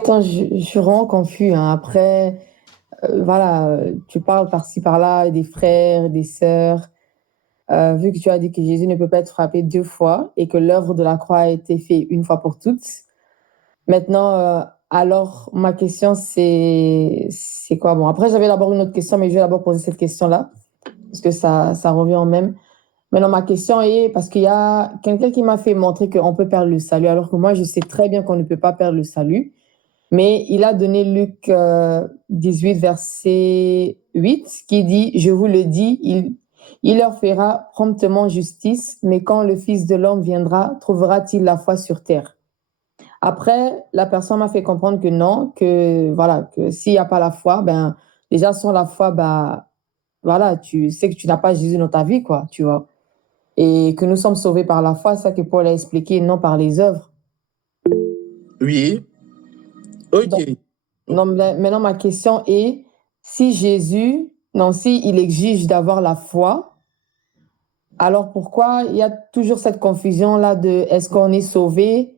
Attends, je suis vraiment confus, hein. Après, voilà, tu parles par-ci par-là des frères, des sœurs. Vu que tu as dit que Jésus ne peut pas être frappé deux fois et que l'œuvre de la croix a été faite une fois pour toutes. Maintenant, alors, ma question, c'est quoi? Bon, après, j'avais d'abord une autre question, mais je vais d'abord poser cette question-là, parce que ça revient en même. Maintenant, ma question est, parce qu'il y a quelqu'un qui m'a fait montrer qu'on peut perdre le salut, alors que moi, je sais très bien qu'on ne peut pas perdre le salut. Mais il a donné Luc 18, verset 8, qui dit, je vous le dis, il leur fera promptement justice, mais quand le Fils de l'homme viendra, trouvera-t-il la foi sur terre? Après, la personne m'a fait comprendre que non, que voilà, que s'il n'y a pas la foi, ben déjà sans la foi, bah voilà, tu sais que tu n'as pas Jésus dans ta vie, quoi, tu vois. Et que nous sommes sauvés par la foi, ça que Paul a expliqué, non par les œuvres. Oui, Donc, ok. non, maintenant, ma question est, si Jésus, non, si il exige d'avoir la foi, alors pourquoi il y a toujours cette confusion-là de est-ce qu'on est sauvé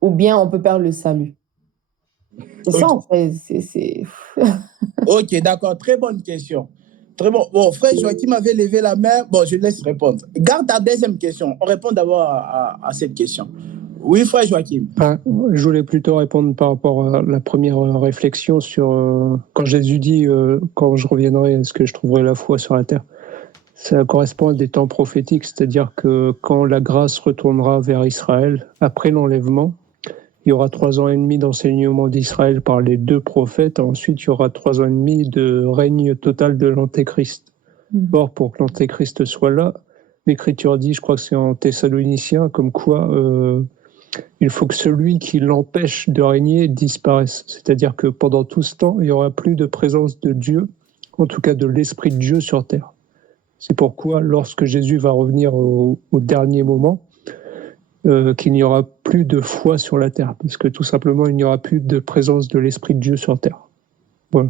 ou bien on peut perdre le salut? C'est ça, Ok, en fait. ok, d'accord, très bonne question. Très bon. Bon, frère Joachim avait levé la main. Bon, je laisse répondre. Garde ta deuxième question. On répond d'abord à cette question. Oui, frère Joachim. Je voulais plutôt répondre par rapport à la première réflexion sur quand Jésus dit quand je reviendrai, est-ce que je trouverai la foi sur la terre? Ça correspond à des temps prophétiques, c'est-à-dire que quand la grâce retournera vers Israël, après l'enlèvement, il y aura 3 ans et demi d'enseignement d'Israël par les 2 prophètes. Ensuite, il y aura 3 ans et demi de règne total de l'Antéchrist. Or, pour que l'Antéchrist soit là, l'Écriture dit, je crois que c'est en Thessaloniciens, comme quoi il faut que celui qui l'empêche de régner disparaisse. C'est-à-dire que pendant tout ce temps, il n'y aura plus de présence de Dieu, en tout cas de l'Esprit de Dieu sur terre. C'est pourquoi, lorsque Jésus va revenir au dernier moment, qu'il n'y aura plus de foi sur la terre, parce que tout simplement, il n'y aura plus de présence de l'Esprit de Dieu sur terre. Voilà.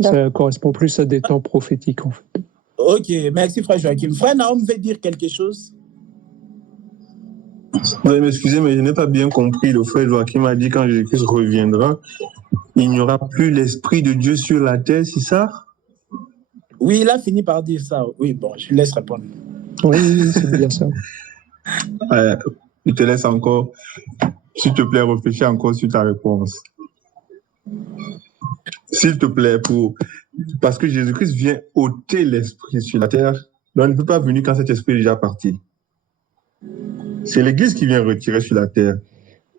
Ça correspond plus à des temps prophétiques, en fait. Ok, merci, frère Joachim. Frère Naom veut dire quelque chose? Vous allez m'excuser, mais je n'ai pas bien compris. Le frère Joachim a dit quand Jésus-Christ reviendra, il n'y aura plus l'Esprit de Dieu sur la terre, c'est ça? Oui, il a fini par dire ça. Oui, bon, je laisse répondre. Oui, c'est bien ça. Je te laisse encore, s'il te plaît, réfléchir encore sur ta réponse. S'il te plaît, parce que Jésus-Christ vient ôter l'Esprit sur la terre, donc il ne peut pas venir quand cet Esprit est déjà parti. C'est l'Église qui vient retirer sur la terre.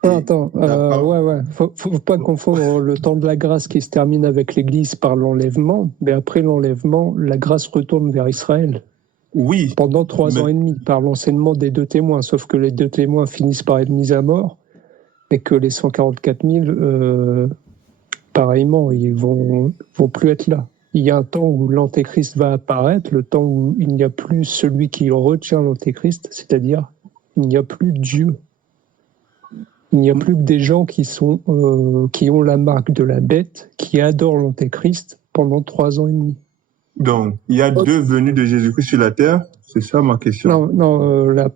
Attends, ouais. Faut pas confondre le temps de la grâce qui se termine avec l'Église par l'enlèvement, mais après l'enlèvement, la grâce retourne vers Israël. Oui. Pendant 3 ans et demi, par l'enseignement des 2 témoins, sauf que les 2 témoins finissent par être mis à mort, et que les 144 000, pareillement, ils vont plus être là. Il y a un temps où l'Antéchrist va apparaître, le temps où il n'y a plus celui qui retient l'Antéchrist, c'est-à-dire il n'y a plus Dieu. Il n'y a plus que des gens qui ont la marque de la bête, qui adorent l'Antéchrist pendant 3 ans et demi. Donc, il y a 2 venues de Jésus-Christ sur la terre, c'est ça ma question. Non, la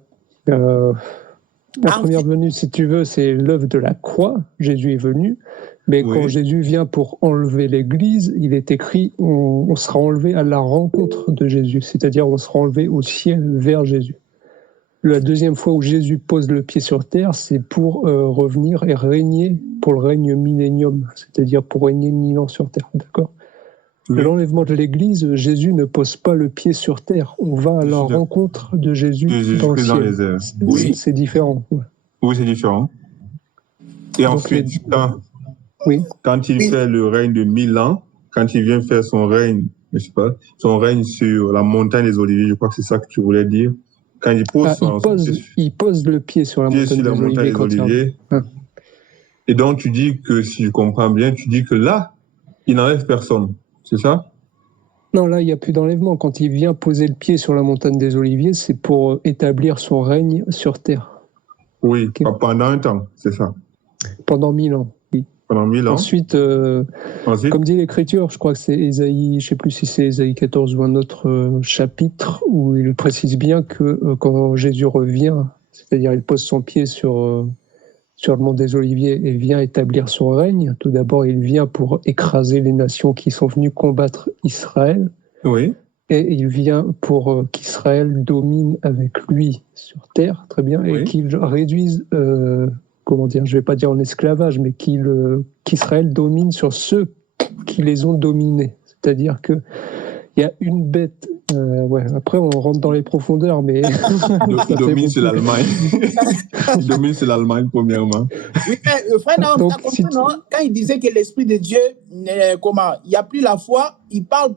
première venue, si tu veux, c'est l'œuvre de la croix. Jésus est venu, mais quand Jésus vient pour enlever l'Église, il est écrit on sera enlevé à la rencontre de Jésus, c'est-à-dire on sera enlevé au ciel vers Jésus. La deuxième fois où Jésus pose le pied sur terre, c'est pour revenir et régner pour le règne millénium, c'est-à-dire pour régner 1000 ans sur terre, d'accord ? L'enlèvement de l'Église, Jésus ne pose pas le pied sur terre. On va à la rencontre de Jésus dans le ciel. Dans les airs. Oui. C'est différent. Ouais. Oui, c'est différent. Et donc, ensuite, quand il fait le règne de 1000 ans, quand il vient faire son règne, je sais pas, son règne sur la montagne des Oliviers, je crois que c'est ça que tu voulais dire. Quand il pose il pose le pied sur la montagne des Oliviers. Et donc, tu dis que, si je comprends bien, tu dis que là, il n'enlève personne. C'est ça? Non, là, il n'y a plus d'enlèvement. Quand il vient poser le pied sur la montagne des Oliviers, c'est pour établir son règne sur terre. Oui, pendant un temps, c'est ça? Pendant 1000 ans, oui. Pendant 1000 ans. Ensuite, comme dit l'Écriture, je crois que c'est Ésaïe, je ne sais plus si c'est Ésaïe 14 ou un autre chapitre, où il précise bien que quand Jésus revient, c'est-à-dire il pose son pied sur sur le mont des Oliviers et vient établir son règne. Tout d'abord, il vient pour écraser les nations qui sont venues combattre Israël. Oui. Et il vient pour qu'Israël domine avec lui sur terre, très bien, et qu'il réduise, comment dire, je ne vais pas dire en esclavage, mais qu'Israël domine sur ceux qui les ont dominés. C'est-à-dire qu'il y a une bête. Après, on rentre dans les profondeurs, mais. Il domine sur l'Allemagne. Il domine sur l'Allemagne, premièrement. Oui, mais frère Naom, tu as compris, non? Quand il disait que l'Esprit de Dieu, il n'y a plus la foi, il parle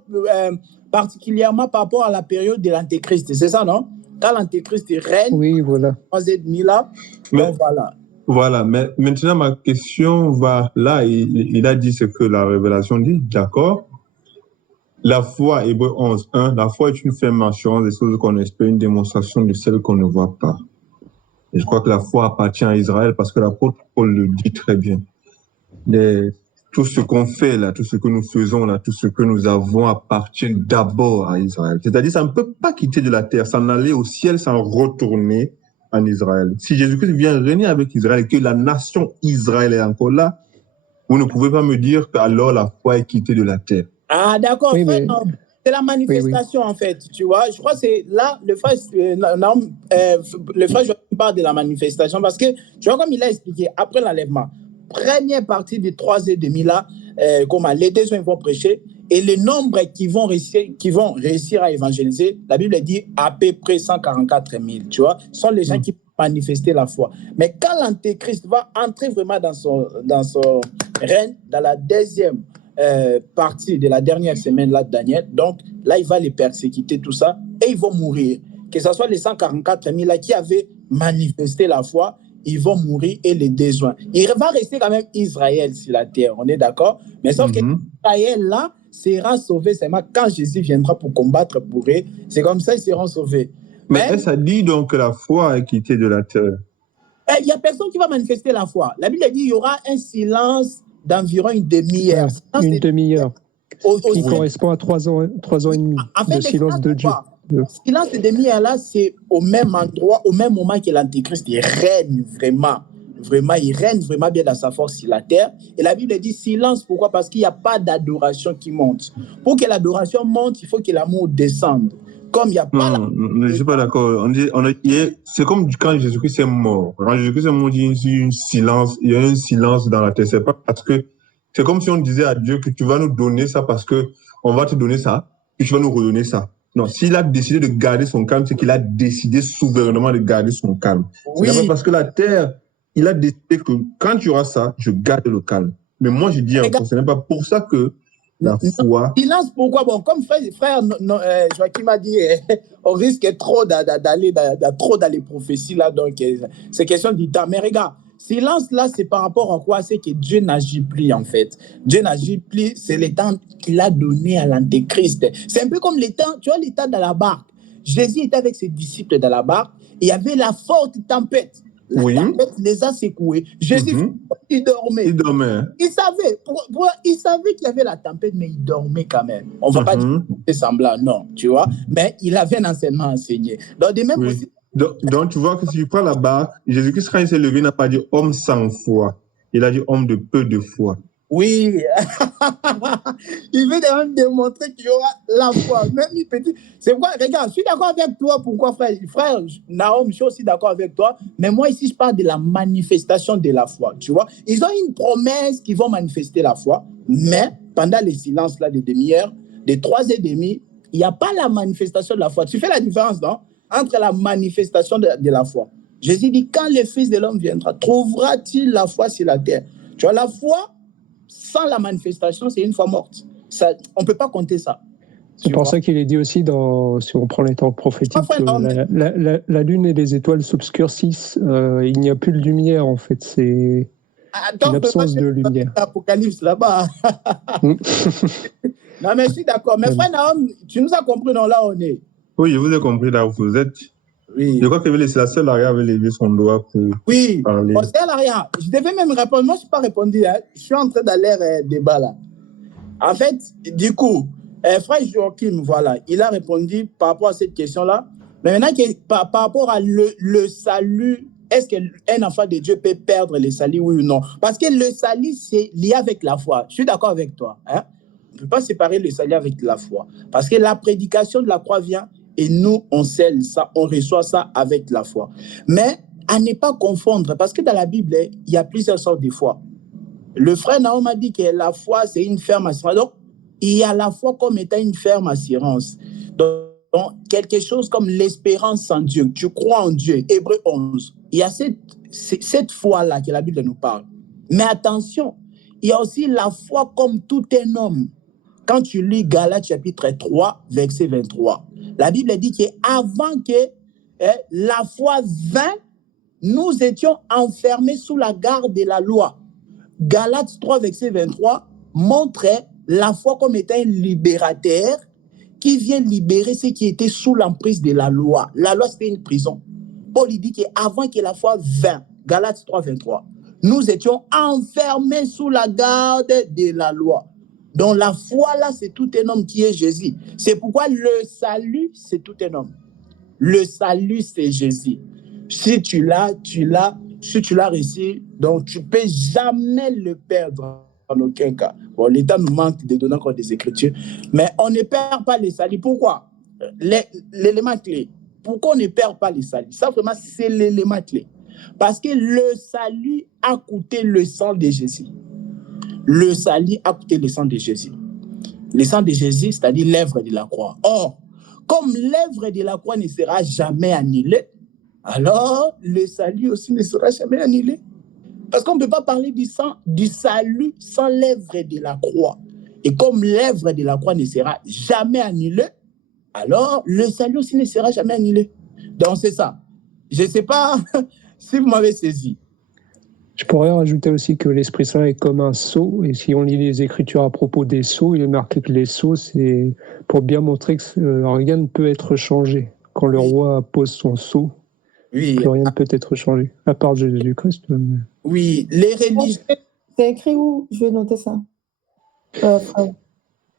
particulièrement par rapport à la période de l'Antéchrist. C'est ça, non? Quand l'Antéchrist règne, oui, voilà. 3,5 là, donc voilà. Voilà, mais maintenant ma question va là, il a dit ce que la révélation dit, d'accord. La foi, Hébreux 11, 1, la foi est une ferme assurance des choses qu'on espère, une démonstration de celles qu'on ne voit pas. Et je crois que la foi appartient à Israël parce que l'apôtre Paul le dit très bien. Tout ce qu'on fait là, tout ce que nous faisons là, tout ce que nous avons appartient d'abord à Israël. C'est-à-dire, ça ne peut pas quitter de la terre, s'en aller au ciel, sans retourner en Israël. Si Jésus-Christ vient régner avec Israël et que la nation Israël est encore là, vous ne pouvez pas me dire qu'alors la foi est quittée de la terre. Ah, d'accord, oui, frère, c'est la manifestation, en fait, tu vois. Je crois que c'est là, le frère Joachim parle de la manifestation parce que, tu vois, comme il a expliqué, après l'enlèvement, première partie des 3,5 là, les deux vont prêcher et le nombre qui vont réussir à évangéliser, la Bible dit à peu près 144 000, tu vois, sont les gens qui manifester la foi. Mais quand l'Antéchrist va entrer vraiment dans son règne, dans la deuxième partie de la dernière semaine là de Daniel, donc là il va les persécuter tout ça et ils vont mourir, que ce soit les 144 000 là qui avaient manifesté la foi, ils vont mourir et les déjoindre. Il va rester quand même Israël sur la terre, on est d'accord, mais sauf que Israël là sera sauvé seulement quand Jésus viendra pour combattre pour eux, c'est comme ça ils seront sauvés. Mais ça dit donc que la foi est quittée de la terre. Il n'y a personne qui va manifester la foi. La Bible dit qu'il y aura un silence d'environ une demi-heure. Une demi-heure, qui correspond à 3 ans et demi de silence de Dieu. Le silence de demi-heure là, c'est au même endroit, au même moment que l'Antéchrist règne vraiment. Vraiment, il règne vraiment bien dans sa force sur la terre. Et la Bible dit silence, pourquoi? Parce qu'il n'y a pas d'adoration qui monte. Pour que l'adoration monte, il faut que l'amour descende. Comme il n'y a pas... Non, je ne suis pas d'accord. C'est comme quand Jésus-Christ est mort. Quand Jésus-Christ est mort, il y a un silence dans la terre. C'est pas parce que... C'est comme si on disait à Dieu que tu vas nous donner ça parce qu'on va te donner ça, puis tu vas nous redonner ça. Non, s'il a décidé de garder son calme, c'est qu'il a décidé souverainement de garder son calme. Oui. C'est pas parce que la terre, il a décidé que quand tu auras ça, je garde le calme. Mais moi, je dis encore, ce n'est pas pour ça que la foi... Silence, pourquoi? Bon, comme frère Joachim a dit, on risque trop d'aller dans les prophéties, là, donc c'est question du temps. Mais regarde, silence, là, c'est par rapport à quoi? C'est que Dieu n'agit plus, en fait. Dieu n'agit plus, c'est le temps qu'il a donné à l'Antéchrist. C'est un peu comme les temps, tu vois, les temps dans la barque. Jésus était avec ses disciples dans la barque, et il y avait la forte tempête. La tempête les a secoués. Jésus, il dormait. Il savait qu'il y avait la tempête, mais il dormait quand même. On ne va pas dire que c'est semblant, non, tu vois. Mais il avait un enseignement enseigné. Donc, de même aussi, donc, tu vois que si tu prends la barre, Jésus-Christ, quand il s'est levé, n'a pas dit homme sans foi. Il a dit homme de peu de foi. Oui. Il veut même démontrer qu'il y aura la foi. Même petit. C'est quoi? Regarde, je suis d'accord avec toi. Pourquoi, frère Naom, je suis aussi d'accord avec toi. Mais moi, ici, je parle de la manifestation de la foi. Tu vois? Ils ont une promesse qu'ils vont manifester la foi. Mais pendant les silences là, de demi-heure, de 3h30, il n'y a pas la manifestation de la foi. Tu fais la différence, non? Entre la manifestation de la foi. Jésus dit, quand le Fils de l'homme viendra, trouvera-t-il la foi sur la terre? Tu vois, la foi, sans la manifestation, c'est une foi morte. Ça, on ne peut pas compter ça. C'est pour ça qu'il est dit aussi, si on prend les temps prophétiques, que la lune et les étoiles s'obscurcissent. Il n'y a plus de lumière, en fait. C'est une absence de lumière. Apocalypse là-bas. Non, mais je suis d'accord. Mais frère Naom, tu nous as compris, non, là on est. Oui, je vous ai compris là où vous êtes. Oui. Je crois que c'est la seule Aria avait levé son doigt pour parler. C'est Aria. Je devais même répondre. Moi, je n'ai pas répondu. Hein. Je suis en train d'aller débat là. En fait, du coup, frère Joachim, voilà, il a répondu par rapport à cette question-là. Mais maintenant, par rapport à le salut est-ce qu'un enfant de Dieu peut perdre le salut, oui ou non? Parce que le salut, c'est lié avec la foi. Je suis d'accord avec toi. Hein? On ne peut pas séparer le salut avec la foi. Parce que la prédication de la croix vient et nous, on scelle ça, on reçoit ça avec la foi. Mais à ne pas confondre, parce que dans la Bible, il y a plusieurs sortes de foi. Le frère Naom a dit que la foi, c'est une ferme assurance. Donc, il y a la foi comme étant une ferme assurance. Donc, quelque chose comme l'espérance en Dieu. Tu crois en Dieu. Hébreux 11. Il y a cette foi-là que la Bible nous parle. Mais attention, il y a aussi la foi comme tout un homme. Quand tu lis Galates chapitre 3, verset 23, la Bible dit qu'avant que la foi vint, nous étions enfermés sous la garde de la loi. Galates 3, verset 23, montrait la foi comme étant un libérateur qui vient libérer ceux qui étaient sous l'emprise de la loi. La loi, c'était une prison. Paul dit qu'avant que la foi vint, Galates 3, 23, nous étions enfermés sous la garde de la loi. Donc la foi, là, c'est tout un homme qui est Jésus. C'est pourquoi le salut, c'est tout un homme. Le salut, c'est Jésus. Si tu l'as, tu l'as. Si tu l'as reçu, donc tu ne peux jamais le perdre en aucun cas. Bon, l'État nous manque de donner encore des Écritures, mais on ne perd pas le salut. Pourquoi? L'élément clé. Pourquoi on ne perd pas le salut? Ça, vraiment, c'est l'élément clé. Parce que le salut a coûté le sang de Jésus. Le salut a coûté le sang de Jésus. Le sang de Jésus, c'est-à-dire l'œuvre de la croix. Or, comme l'œuvre de la croix ne sera jamais annulée, alors le salut aussi ne sera jamais annulé. Parce qu'on ne peut pas parler du salut sans l'œuvre de la croix. Et comme l'œuvre de la croix ne sera jamais annulée, alors le salut aussi ne sera jamais annulé. Donc c'est ça. Je ne sais pas si vous m'avez saisi. Je pourrais rajouter aussi que l'Esprit Saint est comme un sceau, et si on lit les Écritures à propos des sceaux, il est marqué que les sceaux, c'est pour bien montrer que rien ne peut être changé. Quand le roi pose son sceau, plus rien ne peut être changé, à part Jésus-Christ. Oui, les religieux... C'est écrit où? Je vais noter ça. Faudrait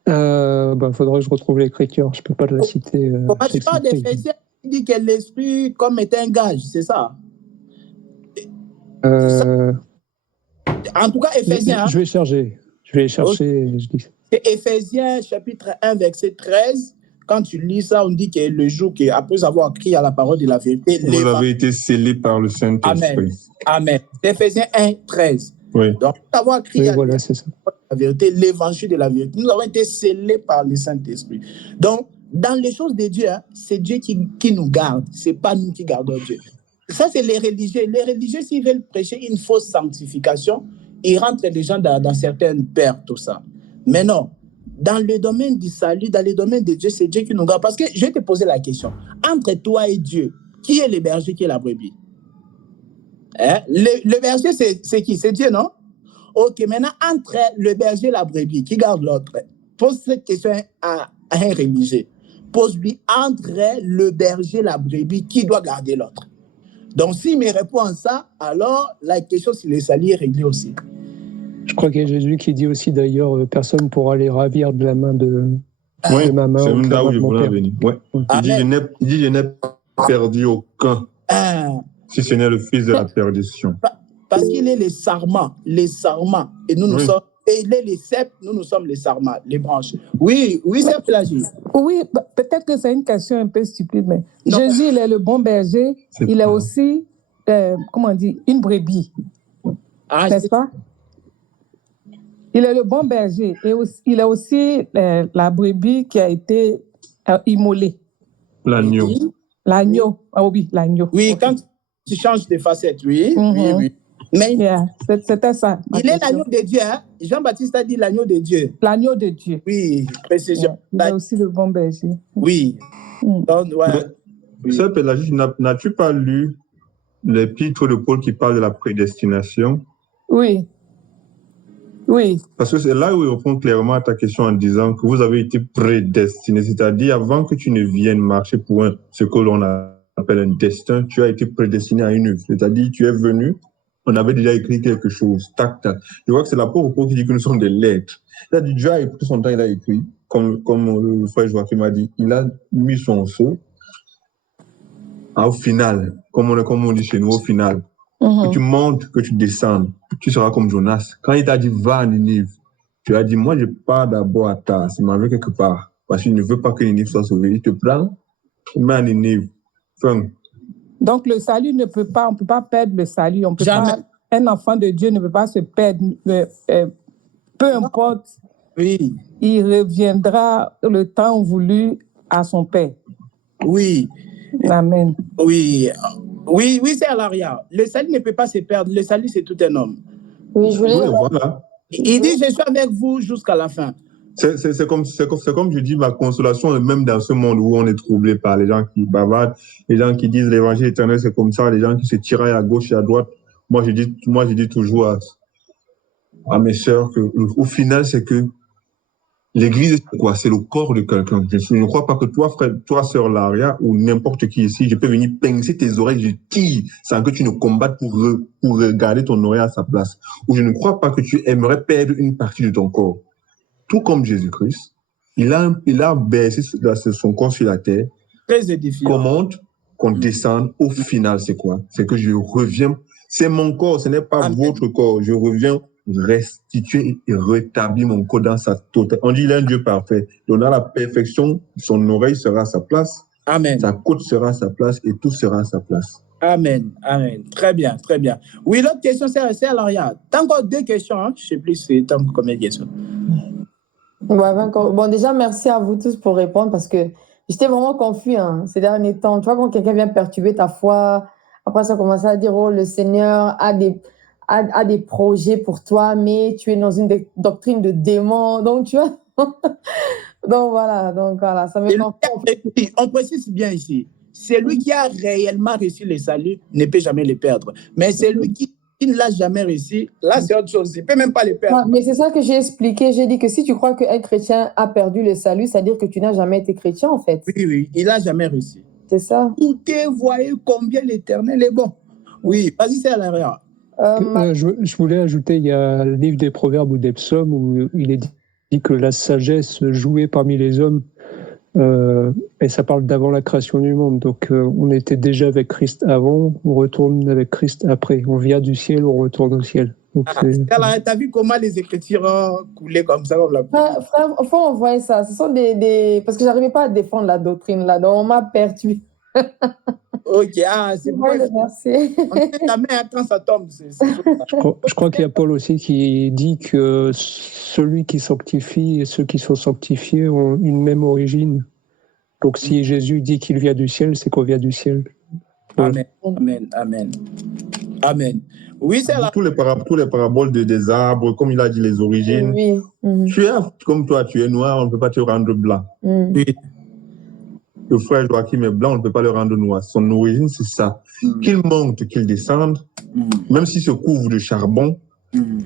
que je retrouve l'Écriture, je ne peux pas la citer. Quand tu parles d'Éphésiens, il dit que l'Esprit comme est un gage, c'est ça? En tout cas, Éphésiens. Je vais chercher. Okay. Je dis. C'est Éphésiens chapitre 1, verset 13. Quand tu lis ça, on dit que le jour qu'après avoir crié à la parole de la vérité, vous avez été scellés par le Saint-Esprit. Amen. Éphésiens 1, 13. Oui. Donc, avoir crié à la vérité, l'évangile de la vérité, nous avons été scellés par le Saint-Esprit. Donc, dans les choses de Dieu, c'est Dieu qui nous garde. Ce n'est pas nous qui gardons Dieu. Ça, c'est les religieux. Les religieux, s'ils veulent prêcher une fausse sanctification, ils rentrent les gens dans certaines pertes, tout ça. Mais non, dans le domaine du salut, dans le domaine de Dieu, c'est Dieu qui nous garde. Parce que je vais te poser la question. Entre toi et Dieu, qui est le berger, qui est la brebis? Le berger, c'est qui? C'est Dieu, non? Ok, maintenant, entre le berger et la brebis, qui garde l'autre? Pose cette question à un religieux. Pose-lui, entre le berger et la brebis, qui doit garder l'autre? Donc, s'il me répond à ça, alors la question sur le salut est réglée aussi. Je crois qu'il y a Jésus qui dit aussi, d'ailleurs, personne ne pourra les ravir de la main de ma main. C'est même là où je voulais venir. Ouais. Il dit, je n'ai perdu aucun, si ce n'est le fils de la perdition. Parce qu'il est les sarments. Et nous sommes... Et il est les cèpes, nous sommes les sarmats, les branches. Oui, c'est Pelagie. Oui, peut-être que c'est une question un peu stupide, mais non. Jésus, il est le bon berger. Il est aussi, comment on dit, une brebis. N'est-ce pas? Il est le bon berger. Et aussi, il est aussi la brebis qui a été immolée. L'agneau. L'agneau. Ah oui, l'agneau. Oui, okay. Quand tu changes de facette, oui. Oui. Mais c'était ça. Il est l'agneau de Dieu. Hein? Jean-Baptiste a dit l'agneau de Dieu. L'agneau de Dieu. Oui, précision. Il est aussi le bon berger. Oui. Donc, Sœur Pélagie, n'as-tu pas lu l'épître de Paul qui parle de la prédestination? Oui. Parce que c'est là où il répond clairement à ta question en disant que vous avez été prédestiné, c'est-à-dire avant que tu ne viennes marcher pour ce que l'on appelle un destin, tu as été prédestiné à une œuvre. C'est-à-dire tu es venu, on avait déjà écrit quelque chose, tac. Je vois que c'est l'apôtre Paul qui dit que nous sommes des lettres. C'est-à-dire Dieu a écrit son temps, il a écrit, comme le frère Joachim m'a dit, il a mis son sceau. au final, comme on dit chez nous, au final, que tu montes, que tu descendes, tu seras comme Jonas. Quand il t'a dit va à Ninive, tu as dit moi je pars d'abord à Tars, il m'en veut quelque part, parce qu'il ne veut pas que Ninive soit sauvée. Il te prend, il met à Ninive. Fin. Donc le salut ne peut pas, on ne peut pas perdre le salut, on peut pas, un enfant de Dieu ne peut pas se perdre, peu importe, oui. Il reviendra le temps voulu à son Père. Oui. Amen. Oui, oui, oui, c'est Alaria. Le salut ne peut pas se perdre. Le salut, c'est tout un homme. Oui, je voulais. Oui, voilà. Il dit, je suis avec vous jusqu'à la fin. C'est comme je dis, ma consolation est même dans ce monde où on est troublé par les gens qui bavardent, les gens qui disent l'évangile éternel, c'est comme ça, les gens qui se tiraillent à gauche et à droite. Moi, je dis toujours à mes sœurs qu'au final, c'est que l'Église, c'est quoi? C'est le corps de quelqu'un. Je ne crois pas que toi, frère, toi, sœur Laria, ou n'importe qui ici, je peux venir pincer tes oreilles, je tire, sans que tu ne combattes pour regarder ton oreille à sa place. Ou je ne crois pas que tu aimerais perdre une partie de ton corps. Tout comme Jésus-Christ, il a baissé son corps sur la terre. Très édifiant. Qu'on monte, qu'on descende. Au final, c'est quoi? C'est que je reviens. C'est mon corps, ce n'est pas votre corps. Je reviens restituer et rétablir mon corps dans sa totalité. On dit qu'il est un Dieu parfait. Donc, dans la perfection, son oreille sera à sa place. Amen. Sa côte sera à sa place et tout sera à sa place. Amen. Amen. Très bien, très bien. Oui, l'autre question, c'est Alaria. T'as encore 2 questions, hein? Je ne sais plus c'est combien de questions. Ouais, bon, déjà, merci à vous tous pour répondre parce que j'étais vraiment confus ces derniers temps. Tu vois, quand quelqu'un vient perturber ta foi, après ça commence à dire, oh, le Seigneur a des projets pour toi, mais tu es dans une doctrine de démon. Donc, tu vois. Donc, voilà, ça me confie. On précise bien ici. Celui qui a réellement réussi le salut ne peut jamais le perdre. Mais celui qui ne l'a jamais réussi, là, c'est autre chose. Il ne peut même pas le perdre. Mais c'est ça que j'ai expliqué. J'ai dit que si tu crois qu'un chrétien a perdu le salut, c'est-à-dire que tu n'as jamais été chrétien, en fait. Oui, oui, il n'a jamais réussi. C'est ça. Tout est, voyez combien l'Éternel est bon. Oui, vas-y, c'est à l'arrière. Je voulais ajouter, il y a le livre des Proverbes ou des Psaumes où il est dit que la sagesse jouait parmi les hommes. Et ça parle d'avant la création du monde. Donc, on était déjà avec Christ avant, on retourne avec Christ après. On vient du ciel, on retourne au ciel. T'as vu comment les Écritures coulaient comme ça comme la... Frère, il faut envoyer ça. Ce sont parce que je n'arrivais pas à défendre la doctrine là, donc on m'a perdu. Ok, c'est bon. Merci. On sait jamais quand ça tombe. Je crois qu'il y a Paul aussi qui dit que celui qui sanctifie et ceux qui sont sanctifiés ont une même origine. Donc si Jésus dit qu'il vient du ciel, c'est qu'on vient du ciel. Amen, amen, amen. Amen. Oui, c'est là. Tous les paraboles des arbres, comme il a dit, les origines. Oui. Tu es comme toi, tu es noir, on ne peut pas te rendre blanc. Oui. Le frère Joachim est blanc, on ne peut pas le rendre noir. Son origine, c'est ça. Qu'il monte, qu'il descende, même s'il se couvre de charbon,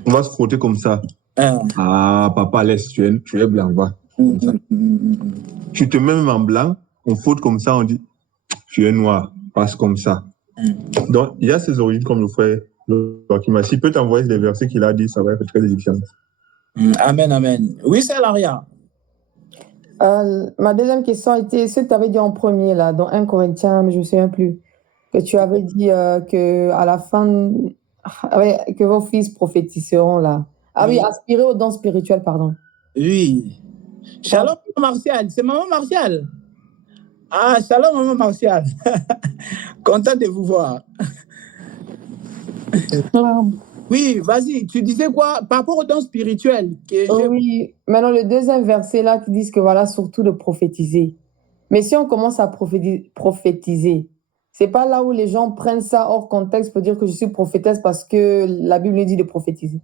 on va se frotter comme ça. Papa, laisse, tu es blanc, va. Comme ça. Tu te mets même en blanc, on frotte comme ça, on dit, tu es noir, passe comme ça. Donc, il y a ces origines comme le frère Joachim. S'il peut t'envoyer les versets qu'il a dit, ça va être très édifiant. Amen, amen. Oui, c'est Laria. Ma deuxième question était ce que tu avais dit en premier, là, dans 1 Corinthiens, mais je ne me souviens plus, que tu avais dit qu'à la fin, que vos fils prophétiseront, là. Oui, aspirer aux dons spirituels, pardon. Oui. Shalom, maman Martial. C'est maman Martial. Shalom, maman Martial. Content de vous voir. Oui, vas-y, tu disais quoi par rapport aux dons spirituels Oui, maintenant le deuxième verset là qui dit que voilà, surtout de prophétiser. Mais si on commence à prophétiser, c'est pas là où les gens prennent ça hors contexte pour dire que je suis prophétesse parce que la Bible dit de prophétiser.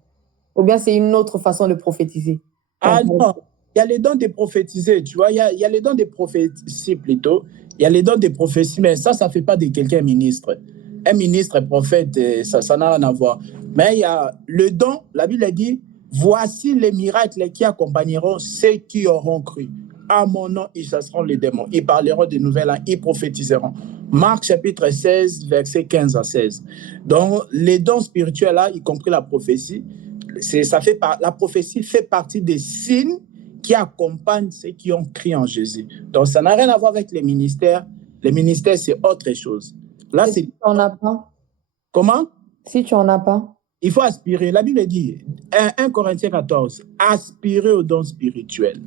Ou bien c'est une autre façon de prophétiser. Non, il y a les dons de prophétiser, tu vois, il y a les dons de prophétie plutôt. Il y a les dons de prophétie, mais ça ne fait pas de quelqu'un ministre. Un ministre prophète, ça n'a rien à voir. Mais il y a le don, la Bible dit, voici les miracles qui accompagneront ceux qui auront cru. À mon nom, ils chasseront les démons. Ils parleront de nouvelles langues, ils prophétiseront. Marc chapitre 16, versets 15 à 16. Donc, les dons spirituels, là, y compris la prophétie, la prophétie fait partie des signes qui accompagnent ceux qui ont cru en Jésus. Donc, ça n'a rien à voir avec les ministères. Le ministère, c'est autre chose. Là, si tu n'en as pas? Comment? Si tu n'en as pas? Il faut aspirer. La Bible dit, 1 Corinthiens 14, aspirer aux dons spirituels.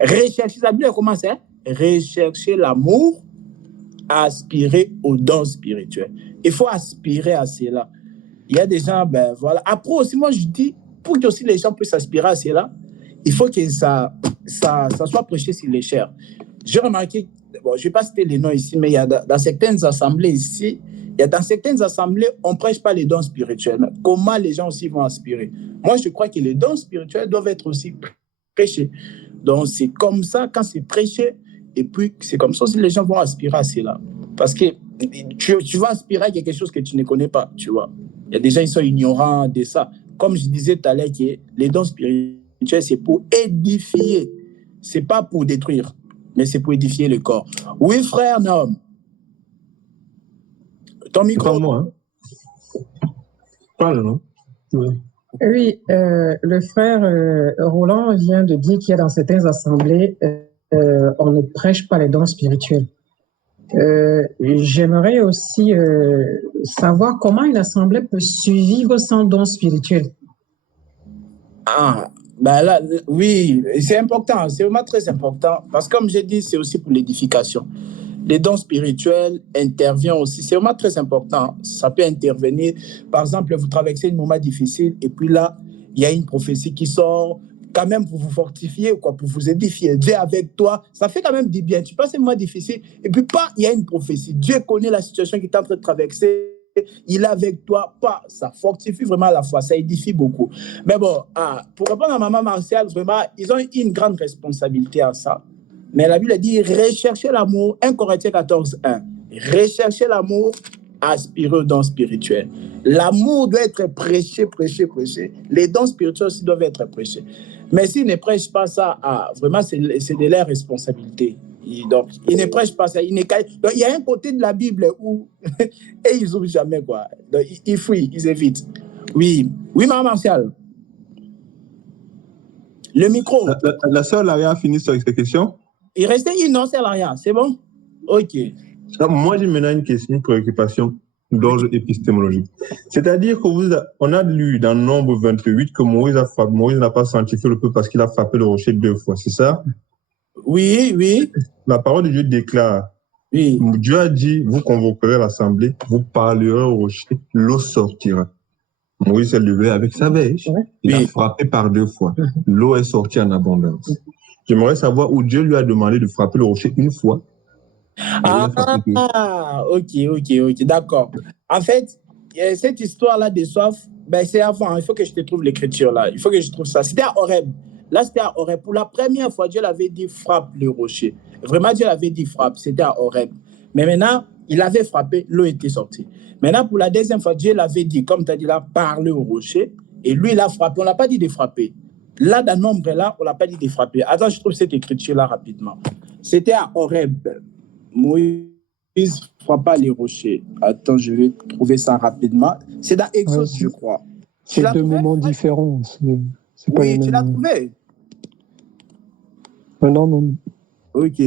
Rechercher, la Bible commence, hein? Rechercher l'amour, aspirer aux dons spirituels. Il faut aspirer à cela. Il y a des gens, ben voilà. Après aussi, moi je dis, pour que aussi les gens puissent aspirer à cela, il faut que ça soit prêché sur les chairs. J'ai remarqué, bon, je ne vais pas citer les noms ici, mais il y a dans certaines assemblées ici, on ne prêche pas les dons spirituels. Comment les gens aussi vont aspirer? Moi, je crois que les dons spirituels doivent être aussi prêchés. Donc, c'est comme ça, quand c'est prêché, et puis c'est comme ça aussi les gens vont aspirer à cela. Parce que tu vas aspirer à quelque chose que tu ne connais pas, tu vois. Il y a des gens qui sont ignorants de ça. Comme je disais tout à l'heure, les dons spirituels, c'est pour édifier. Ce n'est pas pour détruire, mais c'est pour édifier le corps. Oui, frère Naum. Ton micro. Pas moi, hein? Parle, non? Oui, le frère Roland vient de dire qu'il y a dans certaines assemblées, on ne prêche pas les dons spirituels. J'aimerais aussi savoir comment une assemblée peut survivre sans dons spirituels. Ah, ben là, oui, c'est important, c'est vraiment très important, parce que comme j'ai dit, c'est aussi pour l'édification. Les dons spirituels interviennent aussi, c'est vraiment très important, ça peut intervenir. Par exemple, vous traversez un moment difficile, et puis là, il y a une prophétie qui sort, quand même pour vous fortifier, quoi, pour vous édifier. Dieu est avec toi, ça fait quand même du bien. Tu passes un moment difficile, et puis il y a une prophétie. Dieu connaît la situation qui est en train de traverser, il est avec toi, ça fortifie vraiment la foi, ça édifie beaucoup. Mais bon, pour répondre à Maman Martial, vraiment, ils ont une grande responsabilité à ça. Mais la Bible dit, recherchez l'amour, 1 Corinthiens 14, 1. Recherchez l'amour, aspirez aux dons spirituels. L'amour doit être prêché. Les dons spirituels aussi doivent être prêchés. Mais s'ils ne prêchent pas ça, vraiment, c'est de leur responsabilité. Donc, ils ne prêchent pas ça. Donc, il y a un côté de la Bible où et ils n'ouvrent jamais, quoi. Donc, ils fuient, ils évitent. Oui, Maman Martial. Le micro. La sœur Laria a fini sur cette question. Il restait une sœur Laria, c'est bon? Ok. Moi, j'ai maintenant une préoccupation d'ordre épistémologique. C'est-à-dire qu'on a lu dans Nombre 28 que Moïse n'a pas sanctifié le peuple parce qu'il a frappé le rocher 2 fois, c'est ça? Oui. La parole de Dieu déclare, oui. Dieu a dit, vous convoquerez l'assemblée, vous parlerez au rocher, l'eau sortira. Moïse s'est levé avec sa bêche, il a frappé par 2 fois. L'eau est sortie en abondance. J'aimerais savoir où Dieu lui a demandé de frapper le rocher 1 fois. Ok, d'accord. En fait, cette histoire-là de soif, c'est avant, il faut que je te trouve l'écriture là. Il faut que je trouve ça. C'était à Horeb. Là, c'était à Horeb. Pour la première fois, Dieu l'avait dit frappe le rocher. Vraiment, Dieu l'avait dit frappe. C'était à Horeb. Mais maintenant, il avait frappé, l'eau était sortie. Maintenant, pour la deuxième fois, Dieu l'avait dit, comme tu as dit là, parle au rocher. Et lui, il a frappé. On n'a pas dit de frapper. Là, dans Nombre là, on n'a pas dit de frapper. Attends, je trouve cette écriture-là rapidement. C'était à Horeb. Moïse frappa les rochers. Attends, je vais trouver ça rapidement. C'est dans Exode, je crois. C'est 2 moments différents. C'est pas oui, tu l'as trouvé? Non. Ok.